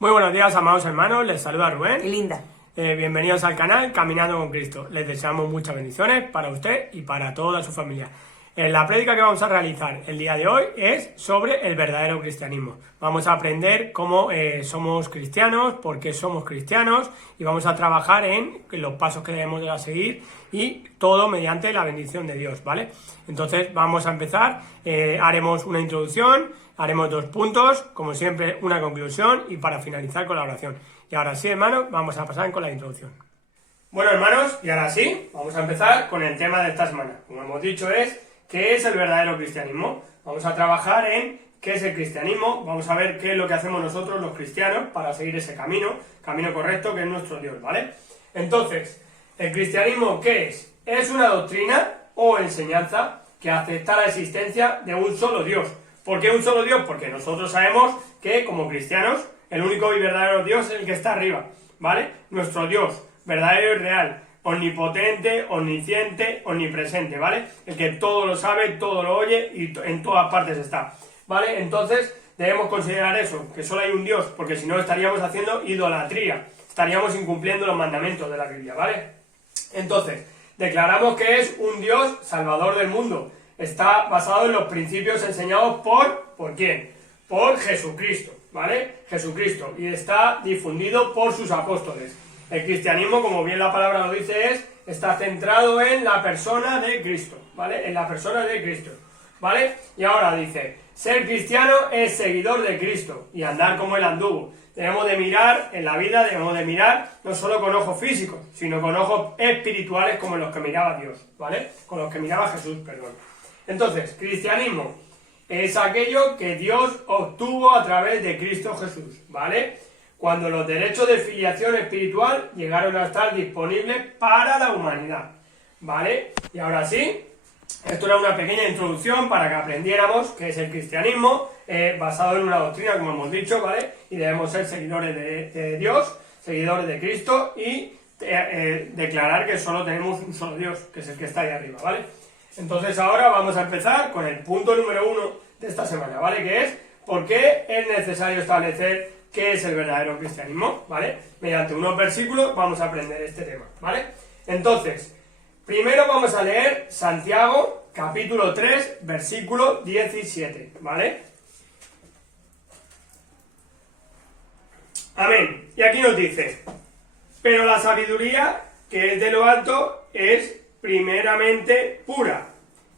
Muy buenos días, amados hermanos, les saluda Rubén. Y Linda. Bienvenidos al canal Caminando con Cristo. Les deseamos muchas bendiciones para usted y para toda su familia. La prédica que vamos a realizar el día de hoy es sobre el verdadero cristianismo. Vamos a aprender cómo somos cristianos, por qué somos cristianos y vamos a trabajar en los pasos que debemos de seguir y todo mediante la bendición de Dios, ¿vale? Entonces vamos a empezar, haremos una introducción, haremos 2 puntos, como siempre una conclusión y para finalizar con la oración. Y ahora sí, hermanos, vamos a pasar con la introducción. Bueno, hermanos, y ahora sí, vamos a empezar con el tema de esta semana. Como hemos dicho ¿qué es el verdadero cristianismo? Vamos a trabajar en qué es el cristianismo, vamos a ver qué es lo que hacemos nosotros los cristianos para seguir ese camino correcto que es nuestro Dios, ¿vale? Entonces, ¿el cristianismo qué es? Es una doctrina o enseñanza que acepta la existencia de un solo Dios. ¿Por qué un solo Dios? Porque nosotros sabemos que, como cristianos, el único y verdadero Dios es el que está arriba, ¿vale? Nuestro Dios, verdadero y real, omnipotente, omnisciente, omnipresente, ¿vale? El que todo lo sabe, todo lo oye y en todas partes está, ¿vale? Entonces debemos considerar eso, que solo hay un Dios, porque si no estaríamos haciendo idolatría, estaríamos incumpliendo los mandamientos de la Biblia, ¿vale? Entonces, declaramos que es un Dios salvador del mundo, está basado en los principios enseñados ¿por quién? Por Jesucristo, ¿vale? Jesucristo, y está difundido por sus apóstoles. El cristianismo, como bien la palabra lo dice, está centrado en la persona de Cristo, ¿vale? En la persona de Cristo, ¿vale? Y ahora dice, ser cristiano es seguidor de Cristo y andar como Él anduvo. Debemos de mirar en la vida, debemos de mirar no solo con ojos físicos, sino con ojos espirituales como los que miraba Dios, ¿vale? Con los que miraba Jesús, perdón. Entonces, cristianismo es aquello que Dios obtuvo a través de Cristo Jesús, ¿vale? Cuando los derechos de filiación espiritual llegaron a estar disponibles para la humanidad, ¿vale? Y ahora sí, esto era una pequeña introducción para que aprendiéramos qué es el cristianismo, basado en una doctrina, como hemos dicho, ¿vale? Y debemos ser seguidores de Dios, seguidores de Cristo y declarar que solo tenemos un solo Dios, que es el que está ahí arriba, ¿vale? Entonces ahora vamos a empezar con el punto número 1 de esta semana, ¿vale? Que es, ¿por qué es necesario establecer qué es el verdadero cristianismo? ¿Vale? Mediante unos versículos vamos a aprender este tema, ¿vale? Entonces, primero vamos a leer Santiago, capítulo 3, versículo 17, ¿vale? Amén. Y aquí nos dice, pero la sabiduría que es de lo alto es primeramente pura,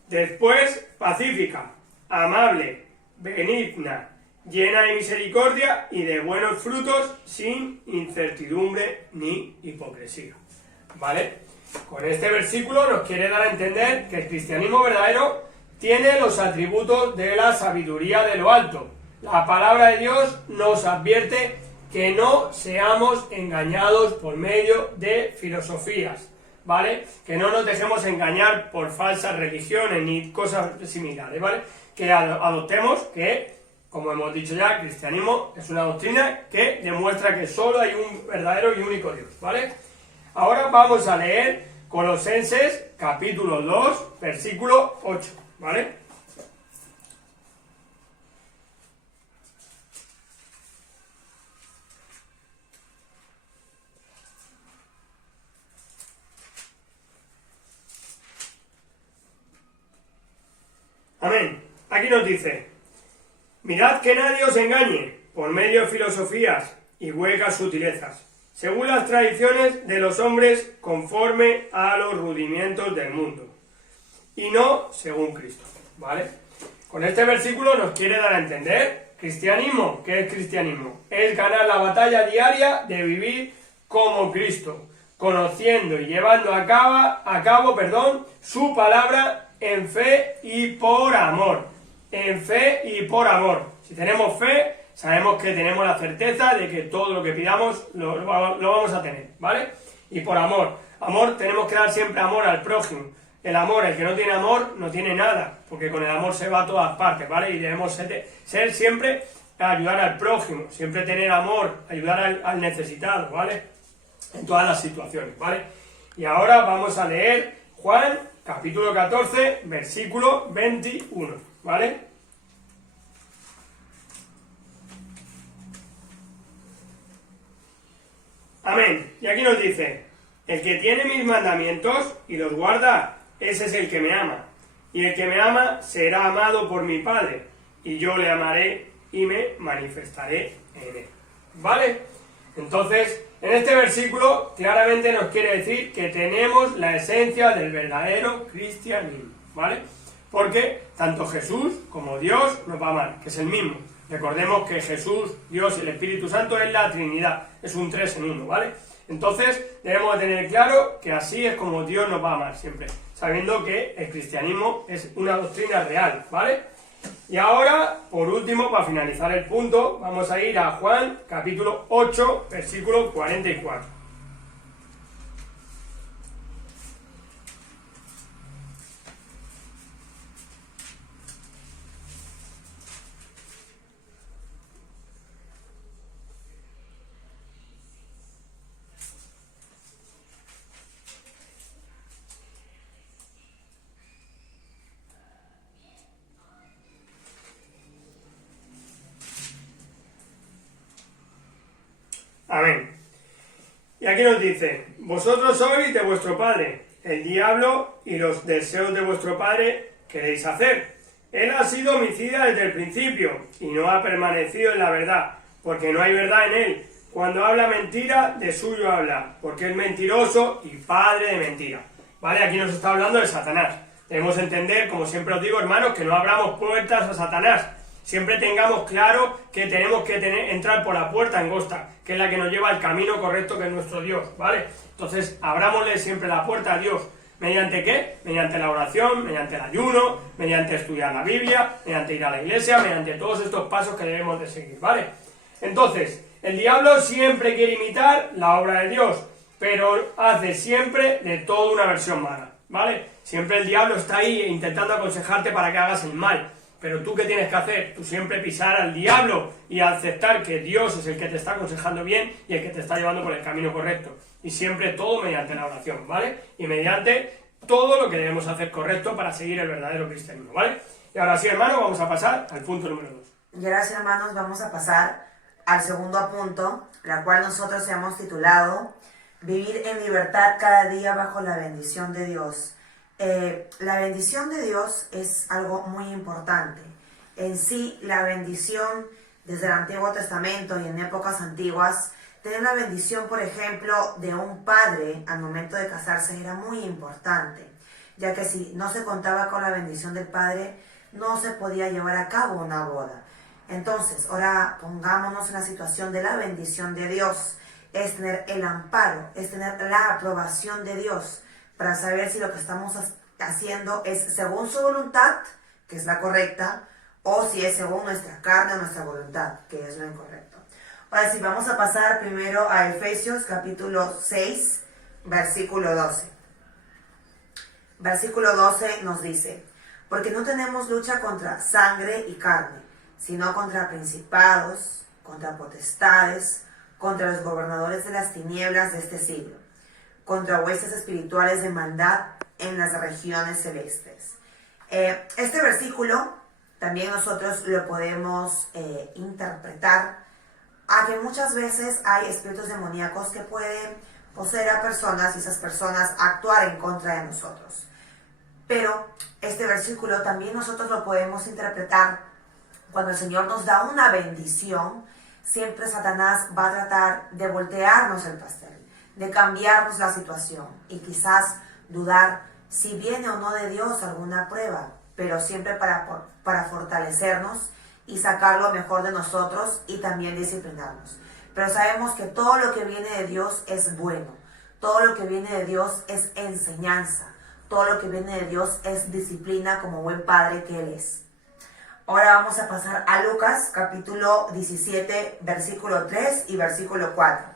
después pacífica, amable, benigna, llena de misericordia y de buenos frutos, sin incertidumbre ni hipocresía, ¿vale? Con este versículo nos quiere dar a entender que el cristianismo verdadero tiene los atributos de la sabiduría de lo alto. La palabra de Dios nos advierte que no seamos engañados por medio de filosofías, ¿vale? Que no nos dejemos engañar por falsas religiones ni cosas similares, ¿vale? Que adoptemos que, como hemos dicho ya, el cristianismo es una doctrina que demuestra que solo hay un verdadero y único Dios, ¿vale? Ahora vamos a leer Colosenses, capítulo 2, versículo 8, ¿vale? Amén. Aquí nos dice, mirad que nadie os engañe por medio de filosofías y huecas sutilezas, según las tradiciones de los hombres conforme a los rudimientos del mundo, y no según Cristo, ¿vale? Con este versículo nos quiere dar a entender, cristianismo, ¿qué es cristianismo? Es ganar la batalla diaria de vivir como Cristo, conociendo y llevando a cabo, su palabra en fe y por amor. En fe y por amor. Si tenemos fe, sabemos que tenemos la certeza de que todo lo que pidamos lo vamos a tener, ¿vale? Y por amor. Amor, tenemos que dar siempre amor al prójimo. El amor, el que no tiene amor, no tiene nada, porque con el amor se va a todas partes, ¿vale? Y debemos ser siempre ayudar al prójimo, siempre tener amor, ayudar al necesitado, ¿vale? En todas las situaciones, ¿vale? Y ahora vamos a leer Juan, capítulo 14, versículo 21, ¿vale? Amén. Y aquí nos dice, el que tiene mis mandamientos y los guarda, ese es el que me ama. Y el que me ama será amado por mi Padre, y yo le amaré y me manifestaré en él. ¿Vale? Entonces, en este versículo claramente nos quiere decir que tenemos la esencia del verdadero cristianismo. ¿Vale? Porque tanto Jesús como Dios nos va a amar, que es el mismo. Recordemos que Jesús, Dios y el Espíritu Santo es la Trinidad, es un 3 en 1, ¿vale? Entonces debemos de tener claro que así es como Dios nos va a amar siempre, sabiendo que el cristianismo es una doctrina real, ¿vale? Y ahora, por último, para finalizar el punto, vamos a ir a Juan, capítulo 8, versículo 44. Amén. Y aquí nos dice, vosotros sois de vuestro padre, el diablo, y los deseos de vuestro padre queréis hacer. Él ha sido homicida desde el principio, y no ha permanecido en la verdad, porque no hay verdad en él. Cuando habla mentira, de suyo habla, porque es mentiroso y padre de mentira. ¿Vale? Aquí nos está hablando de Satanás. Debemos entender, como siempre os digo, hermanos, que no abramos puertas a Satanás. Siempre tengamos claro que tenemos que entrar por la puerta angosta, que es la que nos lleva al camino correcto, que es nuestro Dios, ¿vale? Entonces, abrámosle siempre la puerta a Dios. ¿Mediante qué? Mediante la oración, mediante el ayuno, mediante estudiar la Biblia, mediante ir a la iglesia, mediante todos estos pasos que debemos de seguir, ¿vale? Entonces, el diablo siempre quiere imitar la obra de Dios, pero hace siempre de todo una versión mala, ¿vale? Siempre el diablo está ahí intentando aconsejarte para que hagas el mal. Pero tú, ¿qué tienes que hacer? Tú siempre pisar al diablo y aceptar que Dios es el que te está aconsejando bien y el que te está llevando por el camino correcto. Y siempre todo mediante la oración, ¿vale? Y mediante todo lo que debemos hacer correcto para seguir el verdadero cristianismo, ¿vale? Y ahora sí, hermanos, vamos a pasar al punto número 2. Y ahora sí, hermanos, vamos a pasar al segundo punto, la cual nosotros hemos titulado Vivir en libertad cada día bajo la bendición de Dios. La bendición de Dios es algo muy importante. En sí, la bendición desde el Antiguo Testamento y en épocas antiguas, tener la bendición, por ejemplo, de un padre al momento de casarse era muy importante, ya que si no se contaba con la bendición del padre, no se podía llevar a cabo una boda. Entonces, ahora pongámonos en la situación de la bendición de Dios. Es tener el amparo, es tener la aprobación de Dios, para saber si lo que estamos haciendo es según su voluntad, que es la correcta, o si es según nuestra carne o nuestra voluntad, que es lo incorrecto. Ahora sí, vamos a pasar primero a Efesios capítulo 6, versículo 12. Versículo 12 nos dice, porque no tenemos lucha contra sangre y carne, sino contra principados, contra potestades, contra los gobernadores de las tinieblas de este siglo, contra huestes espirituales de maldad en las regiones celestes. Este versículo también nosotros lo podemos interpretar a que muchas veces hay espíritus demoníacos que pueden poseer a personas y esas personas actuar en contra de nosotros. Pero este versículo también nosotros lo podemos interpretar cuando el Señor nos da una bendición. Siempre Satanás va a tratar de voltearnos el pastel, de cambiarnos la situación y quizás dudar si viene o no de Dios alguna prueba, pero siempre para fortalecernos y sacar lo mejor de nosotros y también disciplinarnos. Pero sabemos que todo lo que viene de Dios es bueno, todo lo que viene de Dios es enseñanza, todo lo que viene de Dios es disciplina como buen padre que Él es. Ahora vamos a pasar a Lucas, capítulo 17, versículo 3 y versículo 4.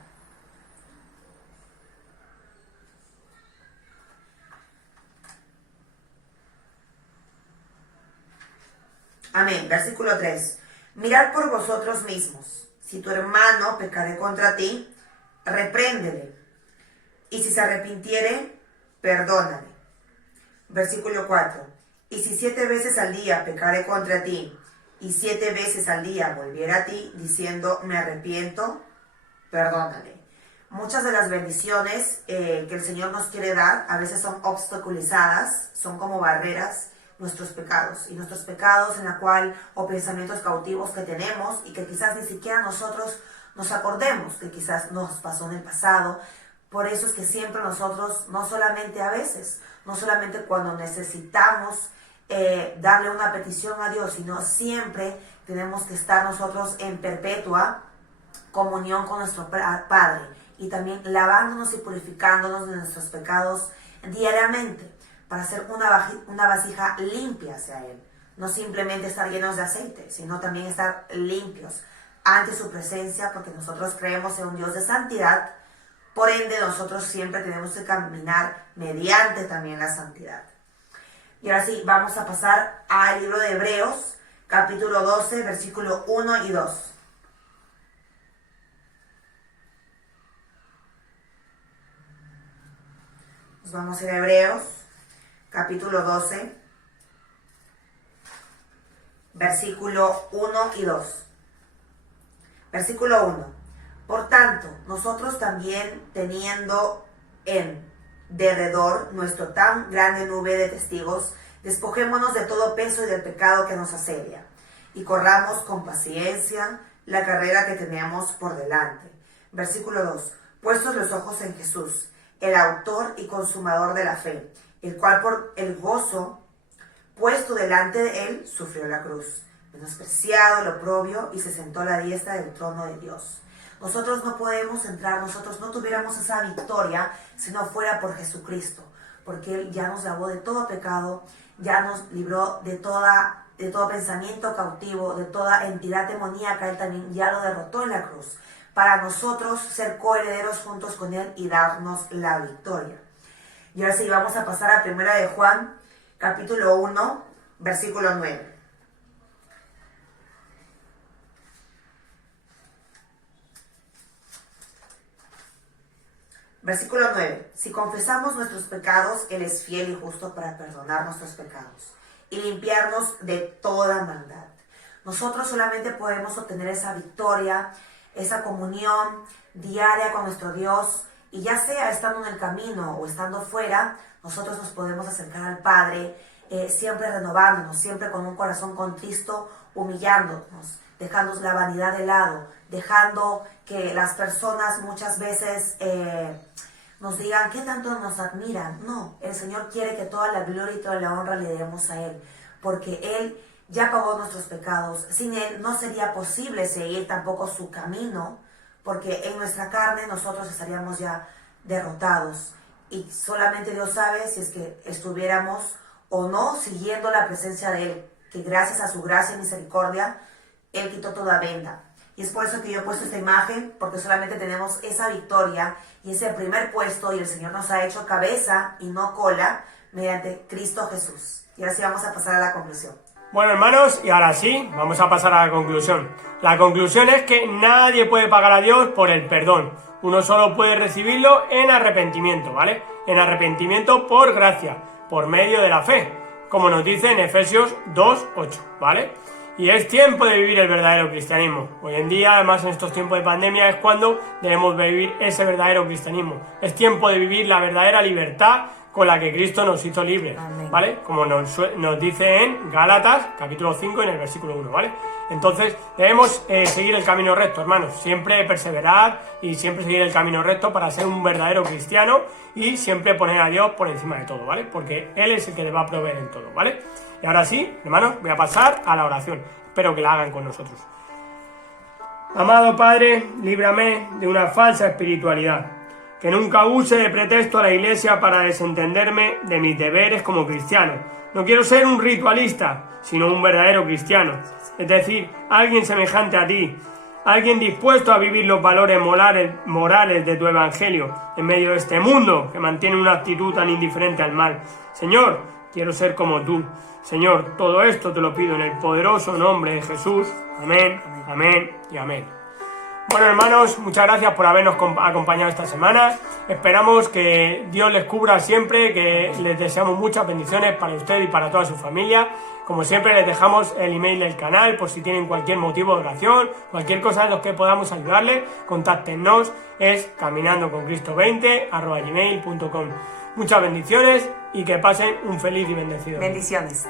Amén. Versículo 3. Mirad por vosotros mismos. Si tu hermano pecare contra ti, repréndele. Y si se arrepintiere, perdónale. Versículo 4. Y si 7 veces al día pecare contra ti, y 7 veces al día volviera a ti, diciendo, me arrepiento, perdónale. Muchas de las bendiciones que el Señor nos quiere dar a veces son obstaculizadas, son como barreras, nuestros pecados. Y nuestros pecados en la cual, o pensamientos cautivos que tenemos y que quizás ni siquiera nosotros nos acordemos, que quizás nos pasó en el pasado. Por eso es que siempre nosotros, no solamente a veces, no solamente cuando necesitamos darle una petición a Dios, sino siempre tenemos que estar nosotros en perpetua comunión con nuestro Padre y también lavándonos y purificándonos de nuestros pecados diariamente para hacer una vasija limpia hacia Él. No simplemente estar llenos de aceite, sino también estar limpios ante su presencia, porque nosotros creemos en un Dios de santidad. Por ende, nosotros siempre tenemos que caminar mediante también la santidad. Y ahora sí, vamos a pasar al libro de Hebreos, capítulo 12, versículo 1 y 2. Nos vamos a ir a Hebreos, capítulo 12, versículo 1 y 2. Versículo 1. Por tanto, nosotros también, teniendo en derredor nuestro tan grande nube de testigos, despojémonos de todo peso y del pecado que nos asedia, y corramos con paciencia la carrera que tenemos por delante. Versículo 2. Puestos los ojos en Jesús, el autor y consumador de la fe, el cual por el gozo puesto delante de él sufrió la cruz, menospreciado el oprobio, y se sentó a la diestra del trono de Dios. Nosotros no podemos entrar, nosotros no tuviéramos esa victoria si no fuera por Jesucristo, porque Él ya nos lavó de todo pecado, ya nos libró de todo pensamiento cautivo, de toda entidad demoníaca. Él también ya lo derrotó en la cruz, para nosotros ser coherederos juntos con Él y darnos la victoria. Y ahora sí, vamos a pasar a 1 de Juan, capítulo 1, versículo 9. Versículo 9. Si confesamos nuestros pecados, Él es fiel y justo para perdonar nuestros pecados y limpiarnos de toda maldad. Nosotros solamente podemos obtener esa victoria, esa comunión diaria con nuestro Dios, y ya sea estando en el camino o estando fuera, nosotros nos podemos acercar al Padre, siempre renovándonos, siempre con un corazón contristo, humillándonos, dejando la vanidad de lado, dejando que las personas muchas veces nos digan qué tanto nos admiran. No, el Señor quiere que toda la gloria y toda la honra le demos a Él, porque Él ya pagó nuestros pecados. Sin Él no sería posible seguir tampoco su camino, porque en nuestra carne nosotros estaríamos ya derrotados. Y solamente Dios sabe si es que estuviéramos o no siguiendo la presencia de Él, que gracias a su gracia y misericordia, Él quitó toda venda. Y es por eso que yo he puesto esta imagen, porque solamente tenemos esa victoria y ese primer puesto, y el Señor nos ha hecho cabeza y no cola mediante Cristo Jesús. Y ahora sí vamos a pasar a la conclusión. Bueno, hermanos, y ahora sí, vamos a pasar a la conclusión. La conclusión es que nadie puede pagar a Dios por el perdón. Uno solo puede recibirlo en arrepentimiento, ¿vale? En arrepentimiento por gracia, por medio de la fe, como nos dice en Efesios 2:8, ¿vale? Y es tiempo de vivir el verdadero cristianismo. Hoy en día, además en estos tiempos de pandemia, es cuando debemos vivir ese verdadero cristianismo. Es tiempo de vivir la verdadera libertad con la que Cristo nos hizo libres, ¿vale? Como nos dice en Gálatas, capítulo 5, en el versículo 1, ¿vale? Entonces, debemos seguir el camino recto, hermanos. Siempre perseverar y siempre seguir el camino recto para ser un verdadero cristiano y siempre poner a Dios por encima de todo, ¿vale? Porque Él es el que le va a proveer en todo, ¿vale? Y ahora sí, hermanos, voy a pasar a la oración. Espero que la hagan con nosotros. Amado Padre, líbrame de una falsa espiritualidad, que nunca use de pretexto a la Iglesia para desentenderme de mis deberes como cristiano. No quiero ser un ritualista, sino un verdadero cristiano, es decir, alguien semejante a ti, alguien dispuesto a vivir los valores morales de tu Evangelio en medio de este mundo que mantiene una actitud tan indiferente al mal. Señor, quiero ser como tú. Señor, todo esto te lo pido en el poderoso nombre de Jesús. Amén, amén y amén. Bueno, hermanos, muchas gracias por habernos acompañado esta semana. Esperamos que Dios les cubra siempre, que les deseamos muchas bendiciones para usted y para toda su familia. Como siempre, les dejamos el email del canal por si tienen cualquier motivo de oración, cualquier cosa en lo que podamos ayudarles, contáctenos, es caminandoconcristo20@gmail.com. Muchas bendiciones y que pasen un feliz y bendecido día. Bendiciones.